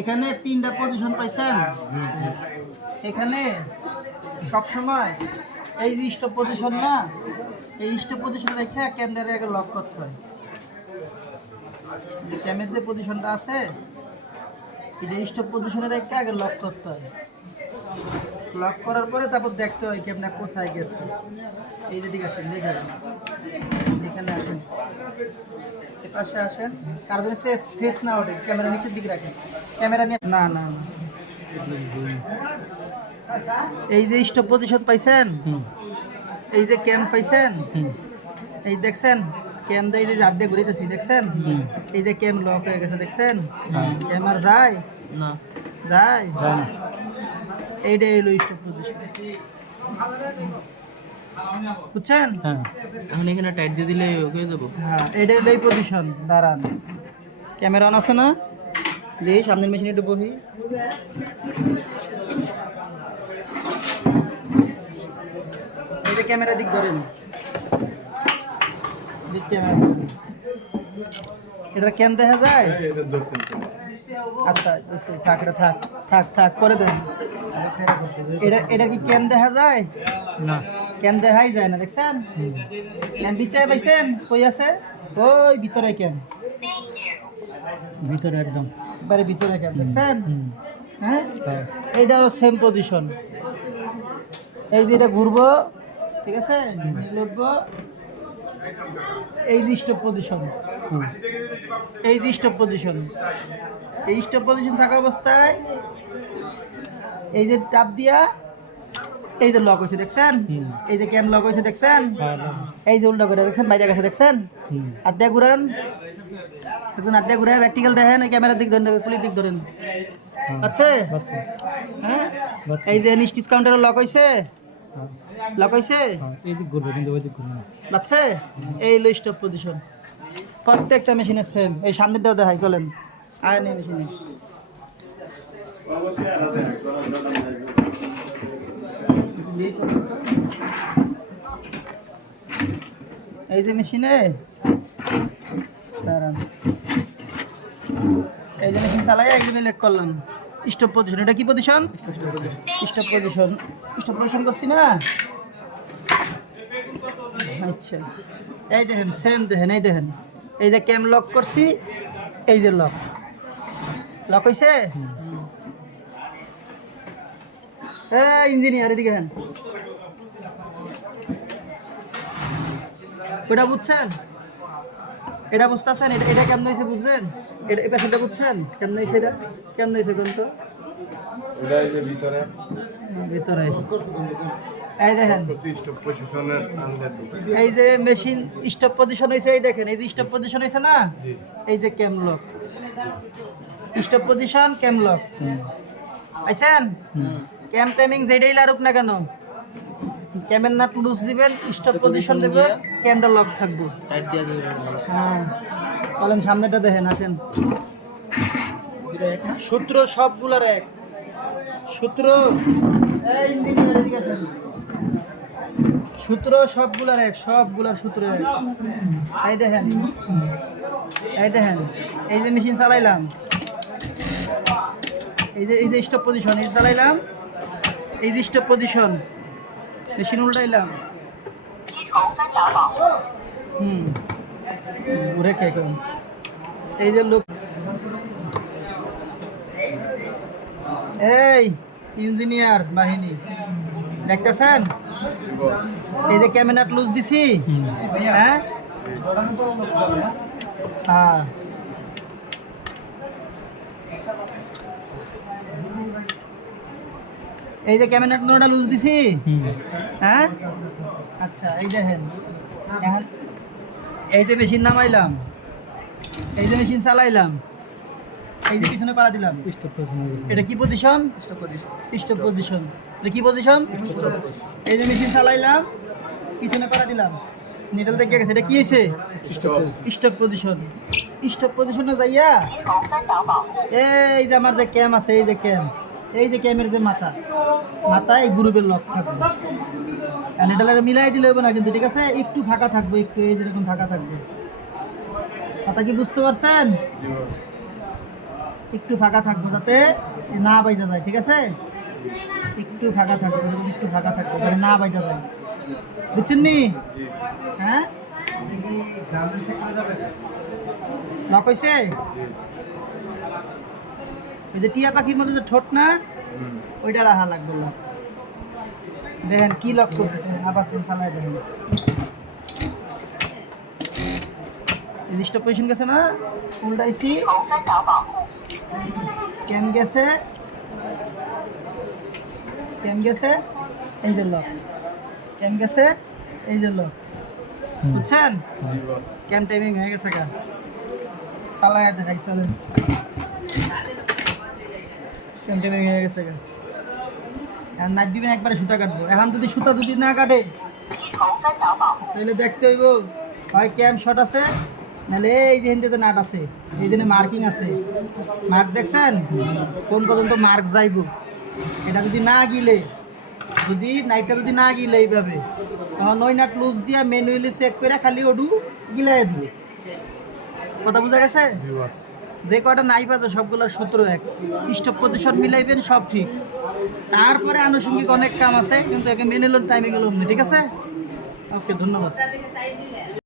এখানে তিনটা পজিশন পাইছেন? এখানে সব সময় এই যে স্টপ পজিশন না, এই স্টপ পজিশন রেখে ক্যামেরারে আগে লক করতে হয়। যে ক্যামের যে পজিশনটা আছে এটা স্টপ পজিশনে রেখে আগে লক করতে হয়। লক করার পরে তারপর দেখতে হয় ক্যামেরা কোথায় গেছে। এই দিকে আসেন, দেখে আসেন। এখানে আসেন এ পাশে আসেন। কার জন্য ফেস না ওঠে ক্যামেরা নিচের দিকে রাখেন। ক্যামেরা নিয়ে না না। এই যে স্টপ পজিশন পাইছেন? এই যে ক্যাম পাইছেন? এই দেখছেন? ক্যাম দিয়ে যে হাত দিয়ে ঘুরিতেছি দেখছেন? এই যে ক্যাম লক হয়ে গেছে দেখছেন? ক্যাম আর যায়? না। যায়? এইটাই হলো স্টপ পজিশন বুঝছেন? হ্যাঁ। এখন এখানে টাইট দিয়ে দিলে ওকে হয়ে হ্যাঁ এটাই হলো এই পজিশন দাঁড়ান। ক্যামেরা অন আছে না? দেখি সামনের মেশিনে একটু বহি। যে ক্যামেরা দিক ধরেন দিক ক্যামেরা এটা ক্যাম দেখা যায়? আচ্ছা থাক এটা থাক থাক থাক করে দেন। এটা এটা কি ক্যাম দেখা যায়? না। ক্যাম দেখাই যায় না দেখছেন? ক্যাম বিচাই পাইছেন? কই আছে? ওই ভিতরে ক্যাম ভিতরে একদম। এবারে ভিতরে ক্যাম দেখছেন? হ্যাঁ? এইটাও সেম পজিশন এই যে এটা ঘুরবো ঠিক আছে? উঠবো এই যে স্টপ পজিশন এই যে স্টপ পজিশন এই স্টপ পজিশন থাকা অবস্থায় এই যে টাপ দিয়া এই যে লক হয়েছে দেখছেন? এই যে ক্যাম লক হয়েছে দেখছেন? এই যে উল্টা করে দেখছেন? বাইরে গেছে দেখছেন? আদ্যা ঘুরান। দেখুন আদ্যা ঘুরে প্র্যাকটিক্যাল দেখেন ওই ক্যামেরার দিক ধরেন পুলিশ দিক ধরেন। আচ্ছা হ্যাঁ? এই যে নিস্টিস কাউন্টারে লক হয়েছে? লক হয়েছে? এই দিক ঘুরবে কিন্তু ওই দিক ঘুরবে না। বাচ্চা এই লো স্টপ পজিশন প্রত্যেকটা মেশিনের সেম এই সামনের দেওয়া দেখাই চলেন। আয় নেই। মেশিনে এই যে মেশিনে? এই যে মেশিন চালাই যে লেক করলাম। স্টপ পজিশন এটা কি position stop position stop position করছি না? আচ্ছা। এই দেখেন সেম দেখেন, এই দেখেন। এই যে ক্যাম লক করছি, এই যে লক লক হয়েছে এই ইঞ্জিনিয়ার এদিকে হেন। ওটা বুঝছেন? এটা বুঝতেছেন? এটা এটা কেমন হয়েছে বুঝলেন? এটা এই পেশেন্টটা বুঝছেন? কেমন হয়েছে এটা? কেমন হয়েছে কোন তো এটা ভিতরে। ভিতরে। এই দেখেন। এই যে মেশিন স্টপ পজিশন হয়েছে এই দেখেন। এই যে স্টপ পজিশন হয়েছে না? এই যে cam lock stop position cam lock আইছেন? ক্যাম টাইমিং যেটাই লারুক না কেন ক্যামের নাট লুজ দিবেন স্টপ পজিশন দেবেন ক্যামটা লক থাকব। টাইট দিয়ে দেবে হ্যাঁ। চলেন সামনেটা দেখেন আসেন। সূত্র সবগুলোর এক। সূত্র এই ইঞ্জিনিয়ার এদিকে আসেন। সূত্র সবগুলার এক সবগুলার সূত্র এক। এই দেখেন এই দেখেন এই যে মেশিন চালাইলাম। এই যে এই যে স্টপ পজিশন এই চালাইলাম। এই যে স্টপ পজিশন মেশিন উল্টাইলাম। হুম ঘুরে কে এই যে লোক এই ইঞ্জিনিয়ার বাহিনী। দেখতেছেন? এই যে ক্যামেরাট লুজ দিছি। হ্যাঁ? হ্যাঁ এই যে ক্যামেরাট নোটা লুজ দিছি? হ্যাঁ? আচ্ছা এই দেখেন। এই যে মেশিন নামাইলাম এই যে মেশিন চালাইলাম এই যে পিছনে পাড়া দিলাম। এটা কি পজিশন স্টপ পজিশন এটা কি পজিশন এই যে মেশিন চালাইলাম পিছনে পাড়া দিলাম। নিডল দেখে গেছে এটা কি হয়েছে? স্টপ পজিশন স্টপ পজিশনে যাইয়া এই যে আমার যে ক্যাম আছে এই যে ক্যাম এই যে ক্যামের যে মাথা মাথা এই গ্রুপের লক থাকবে। আর এটা মিলাই দিলে হবে না কিন্তু ঠিক আছে? একটু ফাঁকা থাকবে একটু এই যেরকম ফাঁকা থাকবে। কথা কি বুঝতে পারছেন? একটু ফাঁকা থাকব যাতে না বাইজা যায় ঠিক আছে? একটু ফাঁকা থাকব একটু ফাঁকা থাকব যাতে না বাইজা যায়। বুঝছেন নি? হ্যাঁ? লক হয়েছে ওই যে টিয়া পাখির মধ্যে যে ঠোঁট না ওইটা রাখা লাগবে দেখেন কি লক করবে আবার ফোন চালায় দেখেন। স্টপ পজিশন গেছে না? উল্টাইছি। কেম গেছে। কেম গেছে। এই যে লক কেম গেছে। এই যে লক বুঝছেন? কেম টাইমিং হয়ে গেছে গা। চালায় দেখাই চলেন। টাইমিং হয়ে গেছে এখন নাচ দিবেন একবারে সুতা কাটবো। এখন যদি সুতা যদি না কাটে, তাহলে দেখতে হইব, হয় ক্যাম শট আছে, নাহলে এই যে হিন্দিতে নাট আছে, এই জন্য মার্কিং আছে। মার্ক দেখছেন? কোন পর্যন্ত মার্ক যাইব? এটা যদি না গিলে, যদি নাইটটা যদি না গিলে এইভাবে, তখন ওই নাট লুজ দিয়া ম্যানুয়ালি চেক করে খালি ওডু গিলাই দিবে। কথা বোঝা গেছে? যে কটা নাই পাতো সবগুলোর সূত্র এক। স্টপ প্রতিশোধ মিলাইবেন, সব ঠিক। তারপরে আনুষঙ্গিক অনেক কাম আছে, কিন্তু একে মেনে লোন টাইমিং গেল ঠিক আছে? ওকে, ধন্যবাদ।